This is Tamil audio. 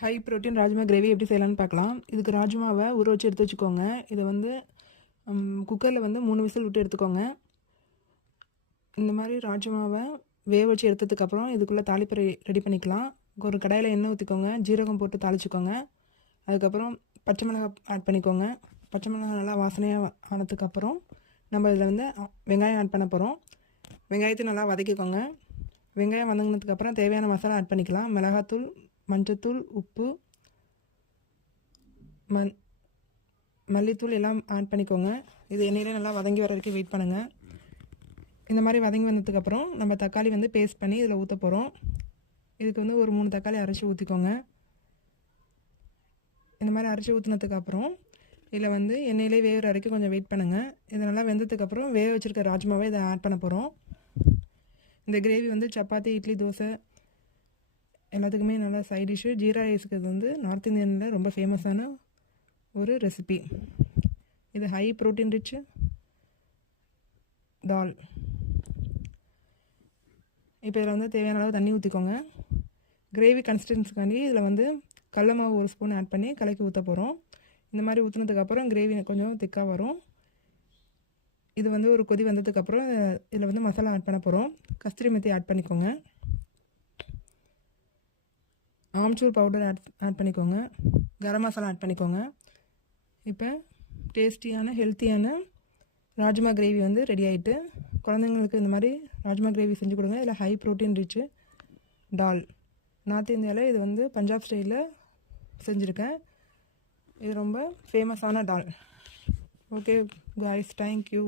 ஹை ப்ரோட்டீன் ராஜ்மா கிரேவி எப்படி செய்யலான்னு பார்க்கலாம். இதுக்கு ராஜ்மாவை ஊற வச்சு எடுத்து வச்சுக்கோங்க. இதை வந்து குக்கரில் வந்து 3 விசில் விட்டு எடுத்துக்கோங்க. இந்த மாதிரி ராஜ்மாவை வேக வச்சு எடுத்ததுக்கப்புறம் இதுக்குள்ளே தாளிப்பு ரெடி பண்ணிக்கலாம். ஒரு கடாயில் எண்ணெய் ஊற்றிக்கோங்க, ஜீரகம் போட்டு தாளிச்சிக்கோங்க. அதுக்கப்புறம் பச்சை மிளகாய் ஆட் பண்ணிக்கோங்க. பச்சை மிளகாய் நல்லா வாசனையாக ஆனதுக்கப்புறம் நம்ம இதில் வந்து வெங்காயம் ஆட் பண்ண போகிறோம். வெங்காயத்தை நல்லா வதக்கிக்கோங்க. வெங்காயம் வதங்கினதுக்கப்புறம் தேவையான மசாலா ஆட் பண்ணிக்கலாம். மிளகாத்தூள், மஞ்சத்தூள், உப்பு, மல்லித்தூள் எல்லாம் ஆட் பண்ணிக்கோங்க. இது எண்ணெயிலே நல்லா வதங்கி வர வரைக்கும் வெயிட் பண்ணுங்கள். இந்த மாதிரி வதங்கி வந்ததுக்கப்புறம் நம்ம தக்காளி வந்து பேஸ்ட் பண்ணி இதில் ஊற்ற போகிறோம். இதுக்கு வந்து ஒரு 3 தக்காளி அரைச்சி ஊற்றிக்கோங்க. இந்த மாதிரி அரைச்சி ஊற்றினதுக்கப்புறம் இதில் வந்து எண்ணெயிலே வேகிற வரைக்கும் கொஞ்சம் வெயிட் பண்ணுங்கள். இது நல்லா வெந்ததுக்கப்புறம் வேக வச்சுருக்க ராஜ்மாவை இதை ஆட் பண்ண போகிறோம். இந்த கிரேவி வந்து சப்பாத்தி, இட்லி, தோசை எல்லாத்துக்குமே நல்லா சைட் டிஷ்ஷு. ஜீரா ரைஸுக்கு இது வந்து நார்த் இந்தியனில் ரொம்ப ஃபேமஸான ஒரு ரெசிபி. இது ஹை ப்ரோட்டீன் ரிச் டால். இப்போ இதில் வந்து தேவையான அளவு தண்ணி ஊற்றிக்கோங்க. கிரேவி கன்சிஸ்டன்சிக்காண்டி இதில் வந்து கடல மாவு 1 ஸ்பூன் ஆட் பண்ணி கலக்கி ஊற்ற போகிறோம். இந்த மாதிரி ஊற்றினதுக்கப்புறம் கிரேவி கொஞ்சம் திக்காக வரும். இது வந்து ஒரு கொதி வந்ததுக்கப்புறம் இதில் வந்து மசாலா ஆட் பண்ண போகிறோம். கஸ்தூரி மெத்தி ஆட் பண்ணிக்கோங்க. ஆம்ச்சூர் பவுடர் ஆட் பண்ணிக்கோங்க. கரம் மசாலா ஆட் பண்ணிக்கோங்க. இப்போ டேஸ்டியான ஹெல்த்தியான ராஜ்மா கிரேவி வந்து ரெடி ஆகிட்டு, குழந்தைங்களுக்கு இந்த மாதிரி ராஜ்மா கிரேவி செஞ்சு கொடுங்க. இதில் ஹை ப்ரோட்டீன் ரிச்சு டால். நார்த் இந்தியாவில் இது வந்து பஞ்சாப் ஸ்டைலில் செஞ்சுருக்கேன். இது ரொம்ப ஃபேமஸான டால். Okay guys, thank you.